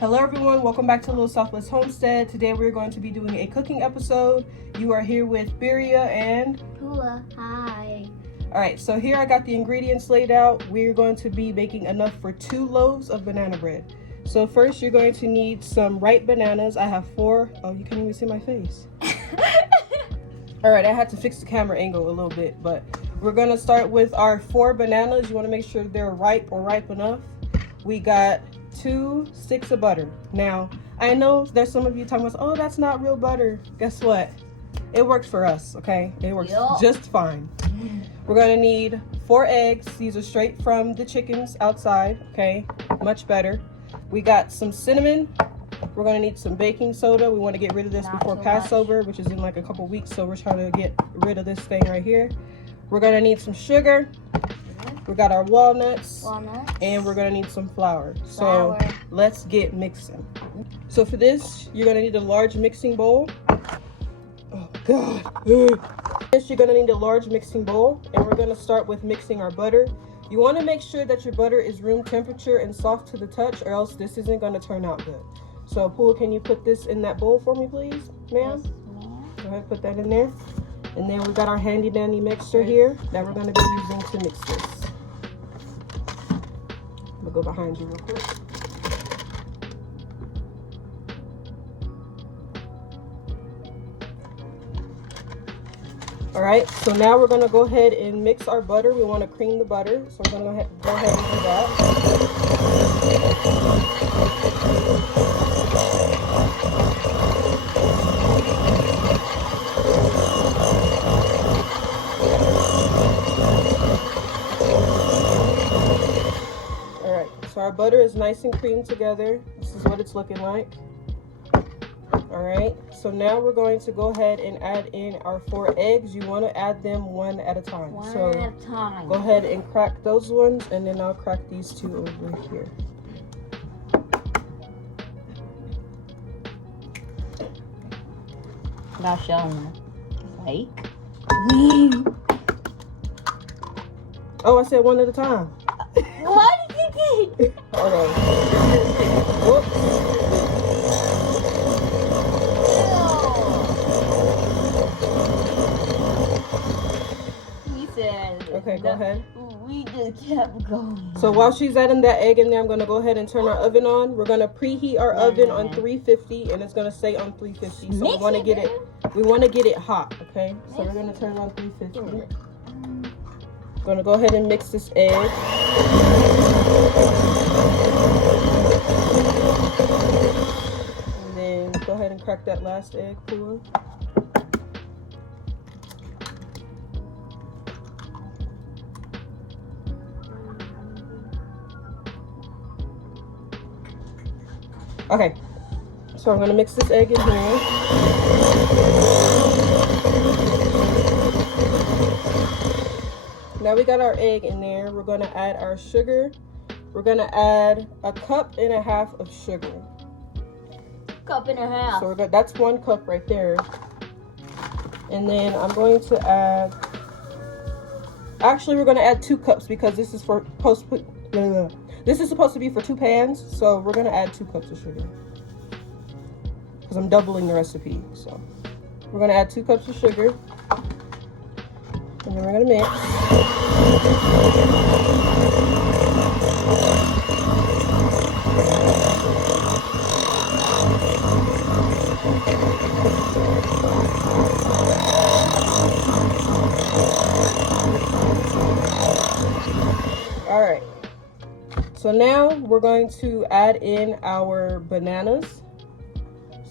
Hello everyone, welcome back to Little Southwest Homestead. Today we're going to be doing a cooking episode. You are here with Biria and Hula. Hi. Alright, so here I got the ingredients laid out. We're going to be making enough for 2 loaves of banana bread. So first you're going to need some ripe bananas. I have 4. Oh, you can't even see my face. Alright, I had to fix the camera angle a little bit, but we're going to start with our 4 bananas. You want to make sure they're ripe or ripe enough. We got 2 sticks of butter. Now, I know there's some of you talking about, oh, that's not real butter. Guess what? It works for us, okay? It works just fine. We're gonna need 4 eggs. These are straight from the chickens outside, okay? Much better. We got some cinnamon. We're gonna need some baking soda. We want to get rid of this before Passover, which is in like a couple weeks, so we're trying to get rid of this thing right here. We're gonna need some sugar. We got our walnuts, and we're gonna need some flour. So let's get mixing. So for this, you're gonna need a large mixing bowl. Oh God. This, you're gonna need a large mixing bowl, and we're gonna start with mixing our butter. You wanna make sure that your butter is room temperature and soft to the touch, or else this isn't gonna turn out good. So Pooh, can you put this in that bowl for me, please, ma'am? Yes, ma'am. Go ahead, put that in there. And then we got our handy dandy mixer here that we're gonna be using to mix this. I'll go behind you real quick. All right, so now we're gonna go ahead and mix our butter. We wanna cream the butter, so we're gonna go ahead and do that. So our butter is nice and creamed together. This is what it's looking like. All right, so now we're going to go ahead and add in our 4 eggs. You want to add them one at a time. One at a time. Go ahead and crack those ones, and then I'll crack these 2 over here. Now show them. Fake. Oh, I said one at a time. What did you think? Hold on. Whoops. He said. Okay, go ahead. We just kept going. So while she's adding that egg in there, I'm going to go ahead and turn our oven on. We're going to preheat our oven on 350, and it's going to stay on 350. So we want to get it hot, okay? So we're going to turn it on 350. I'm gonna go ahead and mix this egg. And then go ahead and crack that last egg, Pooh. Okay, so I'm gonna mix this egg in here. Now we got our egg in there. We're gonna add our sugar. We're gonna add 1.5 cups of sugar. 1.5 cups. So that's 1 cup right there. And then I'm going to add. Actually, we're gonna add 2 cups because this is supposed to be for 2 pans. So we're gonna add 2 cups of sugar because I'm doubling the recipe. So we're gonna add 2 cups of sugar. And then we're going to mix. All right. So now we're going to add in our bananas.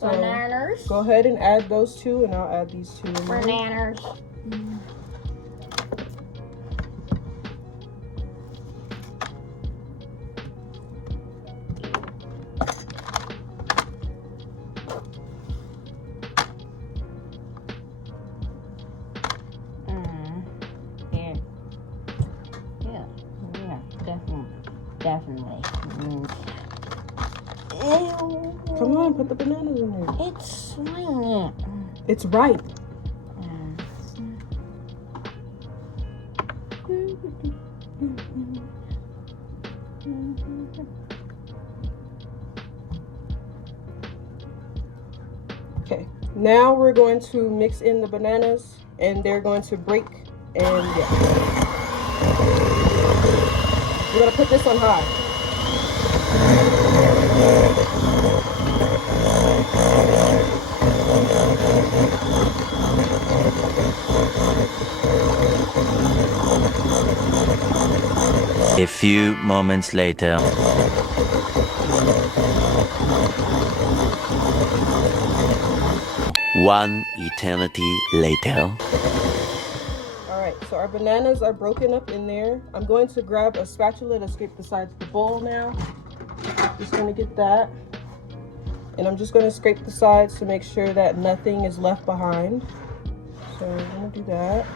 So bananas. Go ahead and add those 2, and I'll add these 2 in there. Bananas. Definitely. Ew. Come on, put the bananas in there. It's swinging. It's ripe. Okay, now we're going to mix in the bananas and they're going to break, and yeah. We're gonna put this on high. A few moments later. One eternity later. Alright, so our bananas are broken up in there. I'm going to grab a spatula to scrape the sides of the bowl now. Just gonna get that. And I'm just gonna scrape the sides to make sure that nothing is left behind. So I'm gonna do that.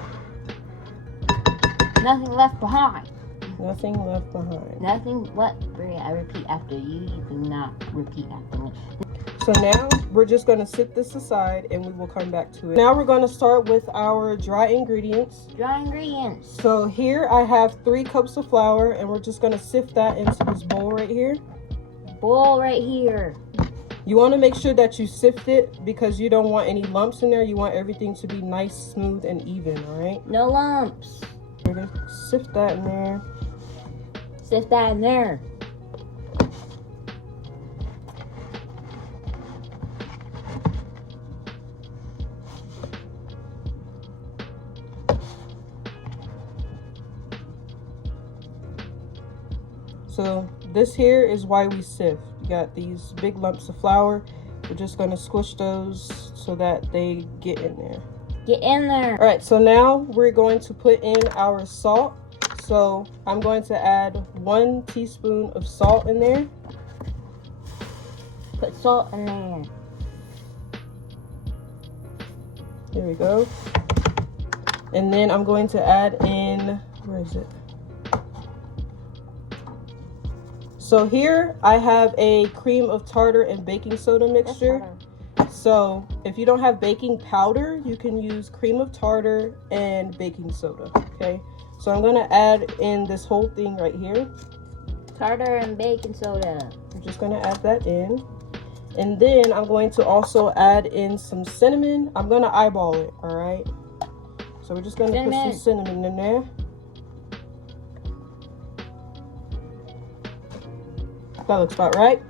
Nothing left behind. Nothing left behind. Nothing what? Bria, I repeat after you. You do not repeat after me. So now we're just going to sit this aside and we will come back to it. Now we're going to start with our dry ingredients. Dry ingredients. So here I have 3 cups of flour and we're just going to sift that into this bowl right here. Bowl right here. You want to make sure that you sift it because you don't want any lumps in there. You want everything to be nice, smooth, and even, all right? No lumps. We're going to sift that in there. Sift that in there. So this here is why we sift. You got these big lumps of flour. We're just going to squish those so that they get in there. Get in there. All right, so now we're going to put in our salt. So I'm going to add 1 teaspoon of salt in there. Put salt in there. Here we go. And then I'm going to add in, where is it? So here I have a cream of tartar and baking soda mixture. So if you don't have baking powder, you can use cream of tartar and baking soda, okay? So I'm gonna add in this whole thing right here. Tartar and baking soda. I'm just gonna add that in. And then I'm going to also add in some cinnamon. I'm gonna eyeball it, all right? So we're just gonna put some cinnamon in there. That looks about right.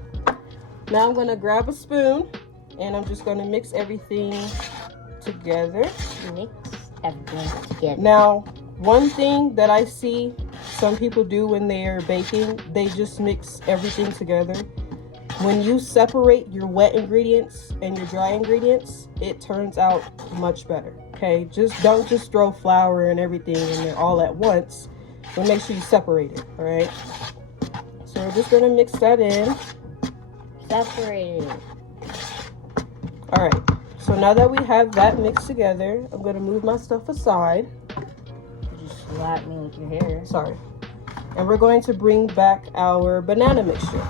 Now I'm gonna grab a spoon and I'm just gonna mix everything together. Mix everything together. Now, one thing that I see some people do when they're baking, they just mix everything together. When you separate your wet ingredients and your dry ingredients, it turns out much better, okay? Don't just throw flour and everything in there all at once, but make sure you separate it, all right? So we're just gonna mix that in. Separate it. All right, so now that we have that mixed together, I'm gonna move my stuff aside. You just slap me with your hair. Sorry. And we're going to bring back our banana mixture.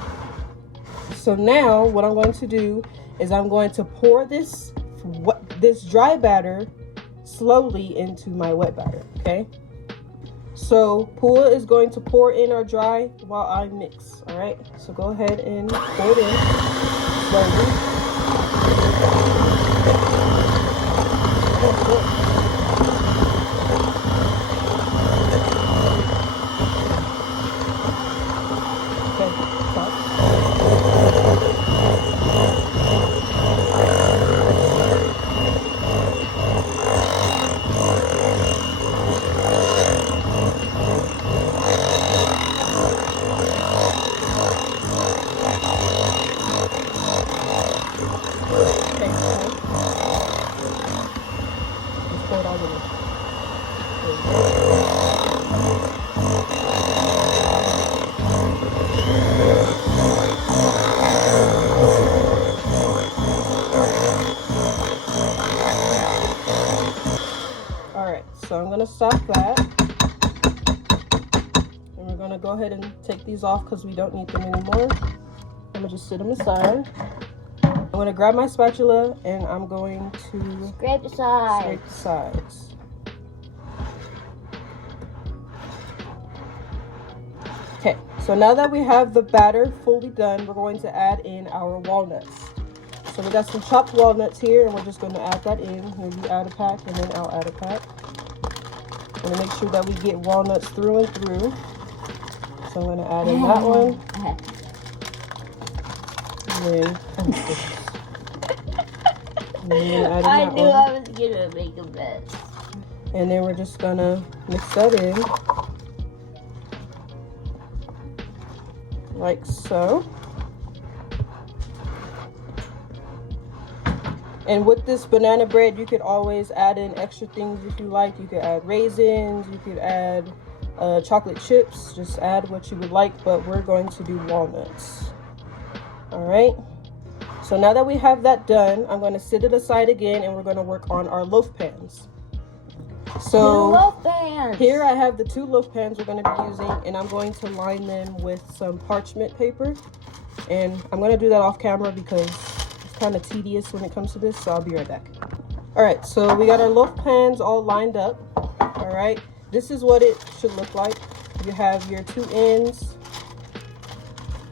So now what I'm going to do is I'm going to pour this dry batter slowly into my wet batter, okay? So Pua is going to pour in our dry while I mix, all right? So go ahead and pour it in slowly. So I'm going to stop that. And we're going to go ahead and take these off because we don't need them anymore. I'm going to just sit them aside. I'm going to grab my spatula and I'm going to scrape the sides. Scrape the sides. Okay, so now that we have the batter fully done, we're going to add in our walnuts. So we got some chopped walnuts here, and we're just going to add that in. Here, you add a pack, and then I'll add a pack. I'm going to make sure that we get walnuts through and through. So I'm going to add in that one. And then I knew I was going to make a mess. And then we're just going to mix that in. Like so. And with this banana bread, you could always add in extra things if you like. You could add raisins, you could add chocolate chips. Just add what you would like, but we're going to do walnuts. All right. So now that we have that done, I'm going to set it aside again, and we're going to work on our loaf pans. So loaf pans. Here I have the 2 loaf pans we're going to be using, and I'm going to line them with some parchment paper. And I'm going to do that off camera because it's kind of tedious when it comes to this, so I'll be right back. All right, so we got our loaf pans all lined up. All right, this is what it should look like. You have your 2 ends.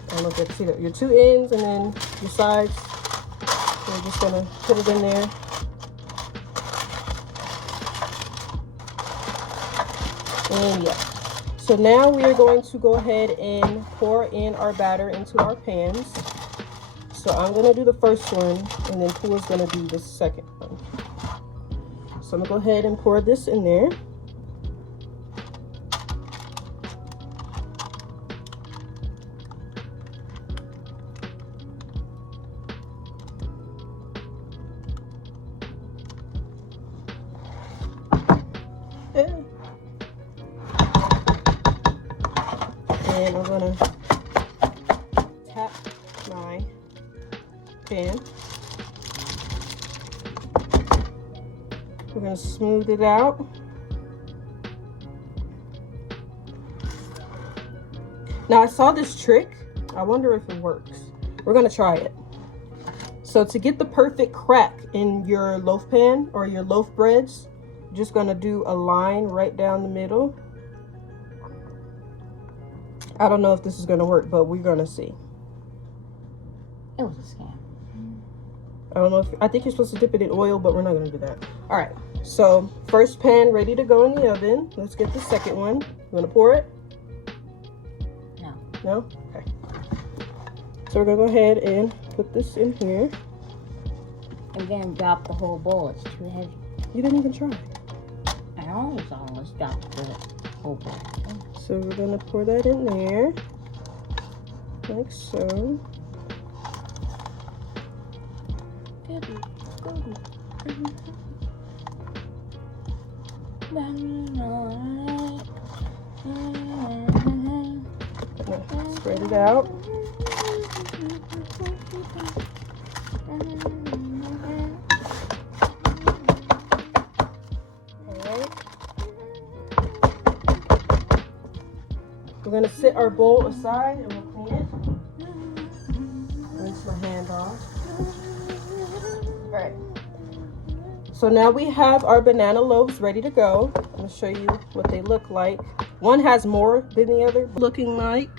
I don't know if you can see that. Your 2 ends and then your sides. We're just going to put it in there. And yeah, so now we are going to go ahead and pour in our batter into our pans. So I'm going to do the first one, and then Pooh is going to do the second one. So I'm going to go ahead and pour this in there. And I'm gonna tap my pan. We're gonna smooth it out. Now I saw this trick. I wonder if it works. We're gonna try it. So to get the perfect crack in your loaf pan or your loaf breads, you're just gonna do a line right down the middle. I don't know if this is going to work, but we're going to see. It was a scam. I don't know if, I think you're supposed to dip it in oil, but we're not going to do that. All right, so first pan ready to go in the oven. Let's get the second one. You want to pour it? No. No? Okay. So we're going to go ahead and put this in here. I'm going to drop the whole bowl. It's too heavy. You didn't even try. I almost dropped the whole bowl. So we're going to pour that in there, like so. Spread it out. We're going to set our bowl aside and we'll clean it. Rinse my hand off. All right. So now we have our banana loaves ready to go. I'm going to show you what they look like. One has more than the other. Looking like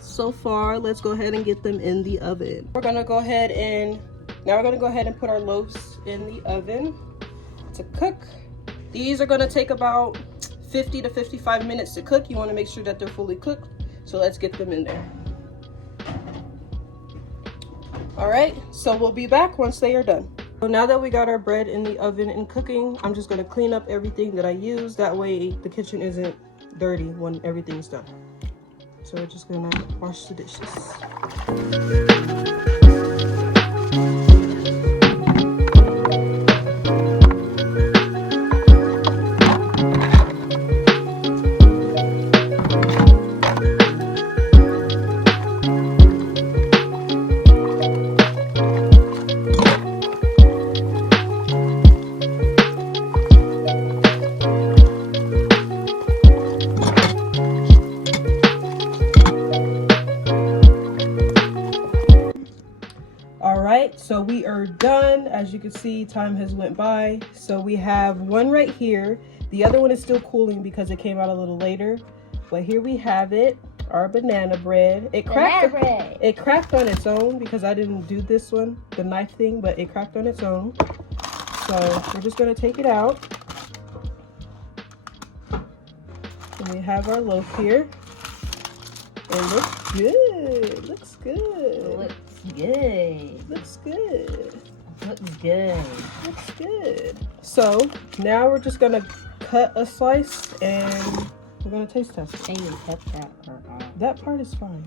so far, let's go ahead and get them in the oven. We're going to go ahead and put our loaves in the oven to cook. These are going to take about 50 to 55 minutes to cook. You want to make sure that they're fully cooked. So let's get them in there. All right, so we'll be back once they are done. So now that we got our bread in the oven and cooking, I'm just going to clean up everything that I use. That way the kitchen isn't dirty when everything's done. So we're just going to wash the dishes. So we are done. As you can see, time has went by. So we have one right here. The other one is still cooling because it came out a little later. But here we have it. our banana bread. Banana bread. It cracked on its own because I didn't do this one, the knife thing, but it cracked on its own. So we're just gonna take it out. And we have our loaf here. It looks good. Looks good. Looks good. Looks good. Looks good. Looks good. So now we're just gonna cut a slice and we're gonna taste test it. Can you cut that part off? That part is fine.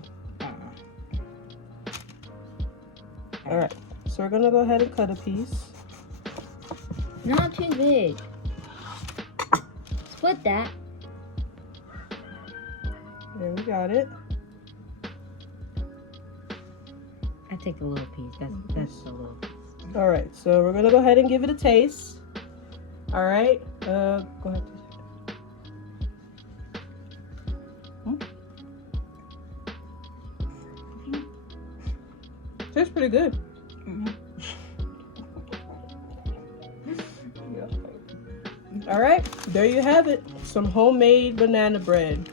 All right. So we're gonna go ahead and cut a piece. Not too big. Split that. There, we got it. I take a little piece. That's a little piece. All right. So we're gonna go ahead and give it a taste. All right. Go ahead. Tastes pretty good. All right, there you have it. Some homemade banana bread.